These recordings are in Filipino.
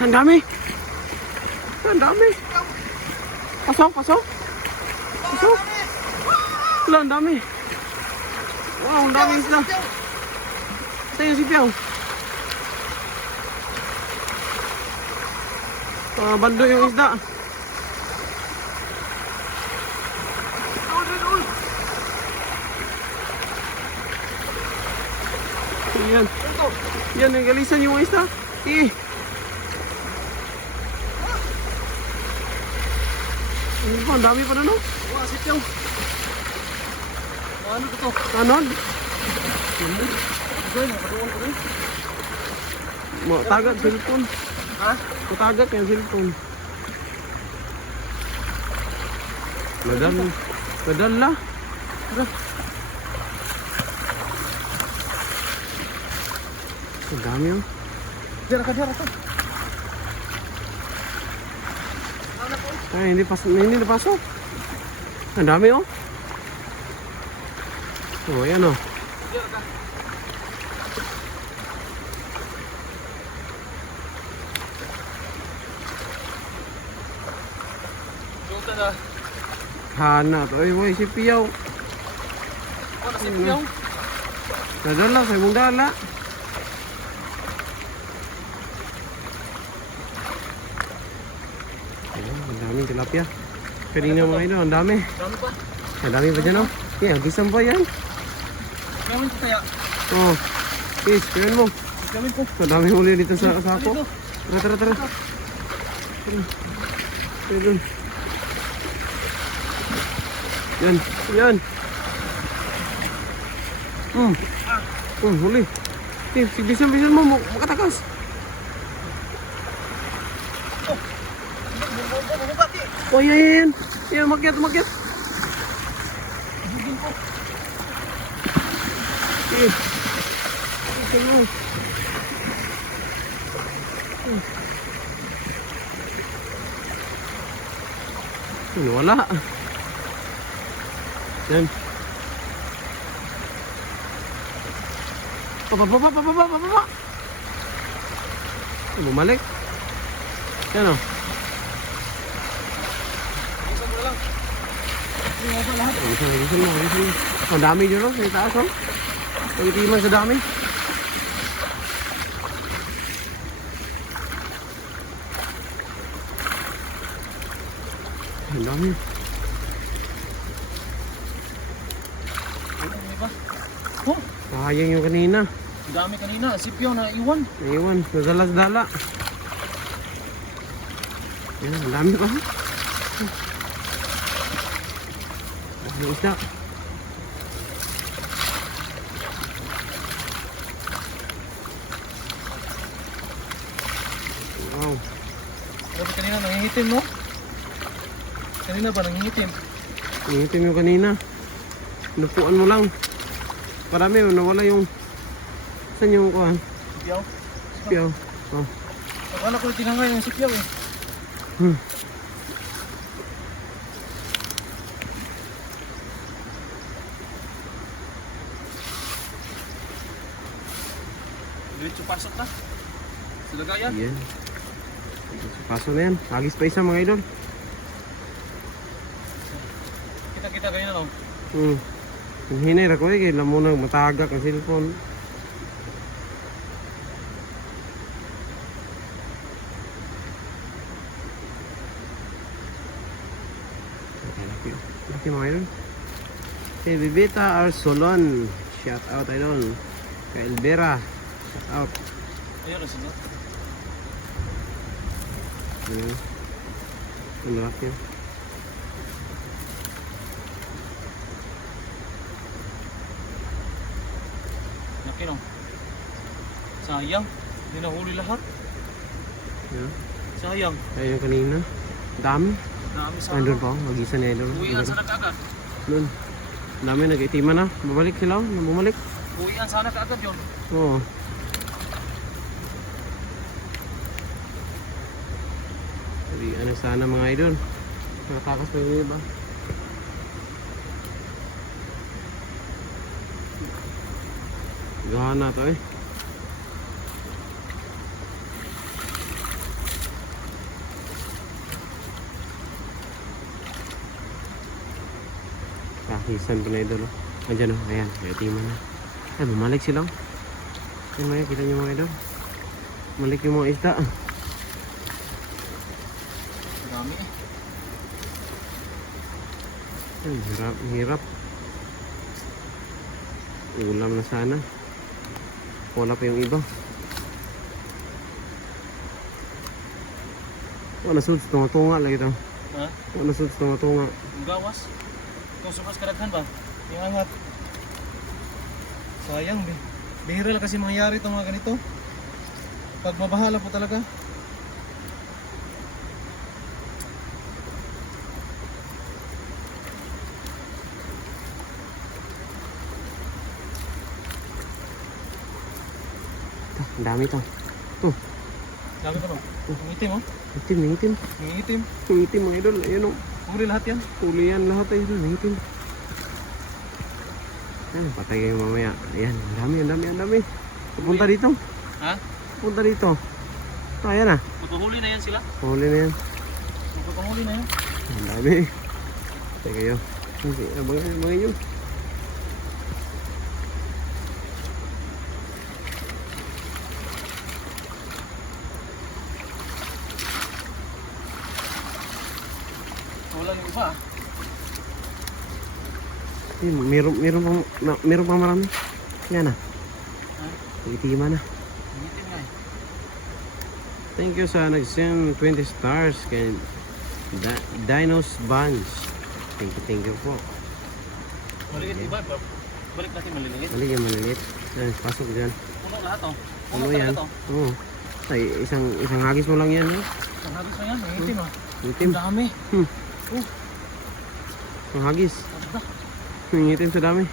Ang dami. Ang dami. Pasok, pasok. Pasok. Wala, ang dami. Wow, ang dami isda. Saan yung sipiyaw? Bando yung isda. Yan. Yan, nagalisan yung isda. Ang dami pa na, no? Wah, sipiyaw. Ano ko to? Anod? Ito, nakatuwan ko rin. Matagak cellphone. Ha? Matagak yung cellphone. Madal lah. Ang dami yun. Dira ka to. Ay, hindi napasok. Ang dami oh. Oh, yan oh. Dira ka. Junta na. Hana to. Ay, boy, si Piyaw. Ano si sipiyaw? Nadala, sa imong dala. Ayan, ang daming tilapia. Kanina mga ino, ang dami. Dami pa. Ang dami pa dyan oh. Yeah, gisam pa yan. Gawin ko kaya. Oh, please, piyan mo. Gawin ko. Ang dami huli dito sa sako. Tara, tara. Tara. Yan, yan. Huli. Bisan mo, makatakas. Oh, yan. Yan, makyat. Wala. Yan. Papa. Bumalik. Yan o. Gisan mo. Ang dami dyan o, sa itaas o. Pagitiman sa dami. Ang dami. Oh, Sayang yung kanina. dami kanina. Sipiyaw na iwan. Naiwan, nadalas-dala. Yan, ang dami pa. Ang isda. Wow. Grabe kanina nangingitim, no? Kanina ba nangingitim? Ingitin yung kanina. Napuan mo lang. Parami, nawala yung... Saan yung kuhan? Sipiyaw? Piyaw. Oh. Akala ko tinangay yung sipiyaw eh. Diretso pasok na. Sila gaya. Yan. Paso na yan. Agis pa isa mga idol. Kita kayo na lang. Ang hinay ra ko eh. Kailan mo nang matagak ang cellphone. Laki mga idol. Si Bibita Arsolon. Shout out idol. Kay Elvira. Shout out. Ayun, sila. Ayan. Ang laki. Laki no. Sayang. Hindi nahuli lahat. Ayan. Sayang. Ayun yung kanina. Dami. Dami sa Andun pa. Mag-isa na idol. Uwian sana kaagad. Doon. Dami nag-itiman na. Bumalik sila. Bumalik. Uwian sana kaagad yun. Oo. Ano sana mga idol. Nakatakas pa yung iba. Gahan na to eh. Hisan pa na idol. Andiyan o. Ayan. May itiman na. Ay, bumalik sila. Ayan mga, kita nyo mga idol. Bumalik yung mga isda. Dami eh. Ay, hirap, hirap. Ulam na sana. Wala pa yung iba. Wala suds, tunga-tunga lagi ito. Ha? Wala suds, tunga-tunga. Ang gawas. Kung sumas karaghan ba? Yung angat. Sayang be. Bihira lang kasi mangyayari itong mga ganito. Pag mabahala po talaga. Ang dami ito. Ito. Dami ka ba? Ang itim oh. Itim, itim. Ang itim. Itim mga idol. Ayan o. Huli lahat yan. Huli yan lahat idol. Itim. Ayan, patay kayo mamaya. Ayan, ang dami, ang dami, ang dami. Pupunta dito. Ha? Pupunta dito. Ah, ayan ah. Magpahuli na yan sila. Huli na yan. Magpapahuli na yan. Ang dami. Patay kayo. Hindi, abangin nyo. Wala yung iba. Ayan, meron pa marami. Yan ah. Ha? Itima na. Ang itim nga eh. Thank you sa nag-send 20 stars kay Dinos Bunch. Thank you po. Maliit iba. Balik natin maliliit. Mali yan, maliliit. Ayan, pasok dyan. Puno lahat oh. Ano Puno yan? talaga to. Oo. Ay, isang hagis mo lang yan. Eh. Ang habis na yan. Ang itim ah. Itim. Ang dami. Oh. Ang hagis. Ano ba? Ang itim sa dami.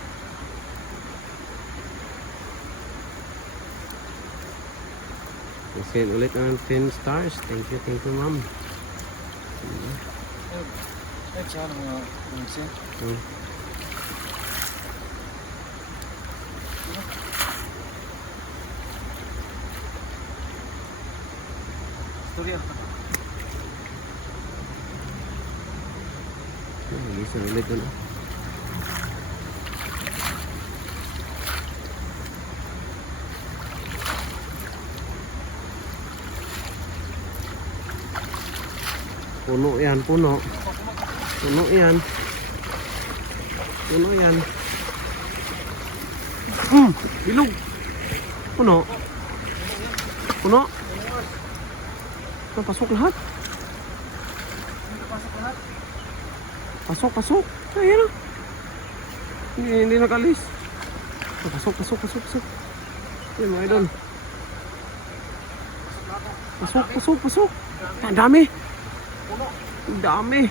Send ulit ng 10 stars. Thank you ma'am. Ay, tsaka mga minsan. Oh. Storya. Isa ulit doon. Puno yan, puno. Puno yan. Puno yan. Bilog. Puno. Puno. Pasok lahat. Pasok. Ayan na. Hindi nakalis. Pasok. Ayan mga idol. Pasok. Ang dami. Ang dami.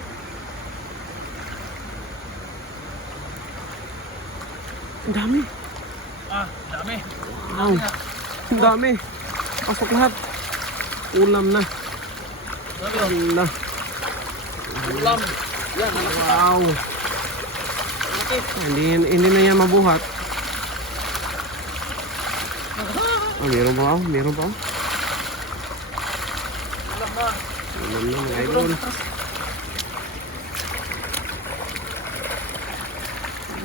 Ang dami. Ah, dami. Wow. Ang dami. Pasok lahat. Ulam na. Dami oh. Ulam na. Ulam. Yan, malaki pa. Wow. Malaki. Hindi na yan mabuhat. Oh, meron pa. Ulam na. Ulam na mga idol.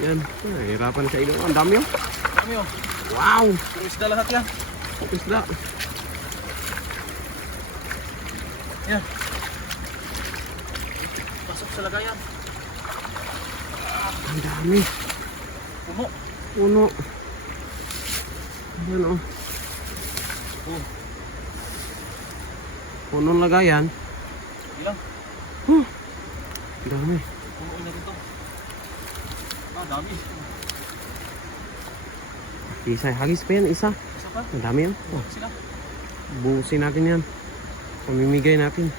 Yan. Hirapan sa idol. Ang dami oh. Dami oh. Wow. Puro isda lahat yan. Isda. Yan. Pasok sa lagayan. Ang dami. Puno. Puno. Yan oh. Oh. Punong lagayan. Ilang? Ang dami. Punuin natin to. Ah, dami. Isa. Hagis pa yan. Isa. Isa pa? Ang dami yan. Oh. Sila. Buusin natin yan. Pamimigay natin.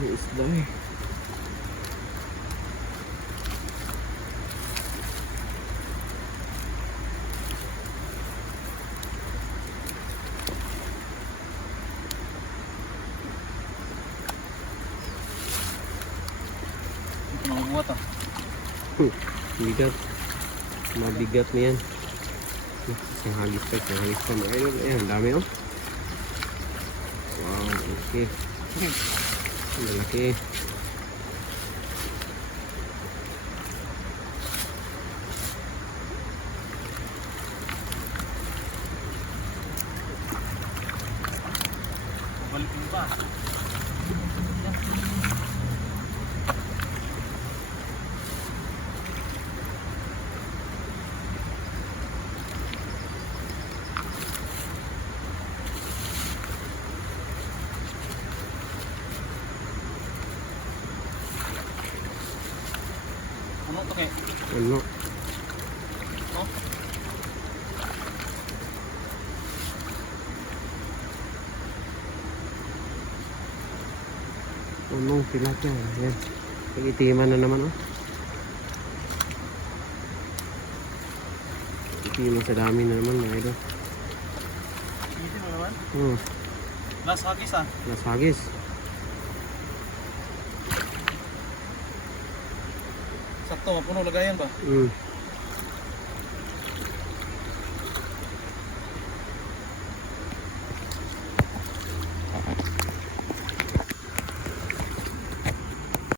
May isda eh. ba to? Bigat. Mabigat niyan. Isang hagis pa, isang hagis pa. Mga idol, ayan, dami oh. Wow, okay. Malaki. Balik mo ba? Ano to kaya? Ano? Oh? Anong tilapia? Ayan. Pag-itiman na naman oh. Itiman sa dami na naman mga idol. Hihitin mo naman? Last hagis ah. Mas hagis. Sakto, mapuno lagayan ba?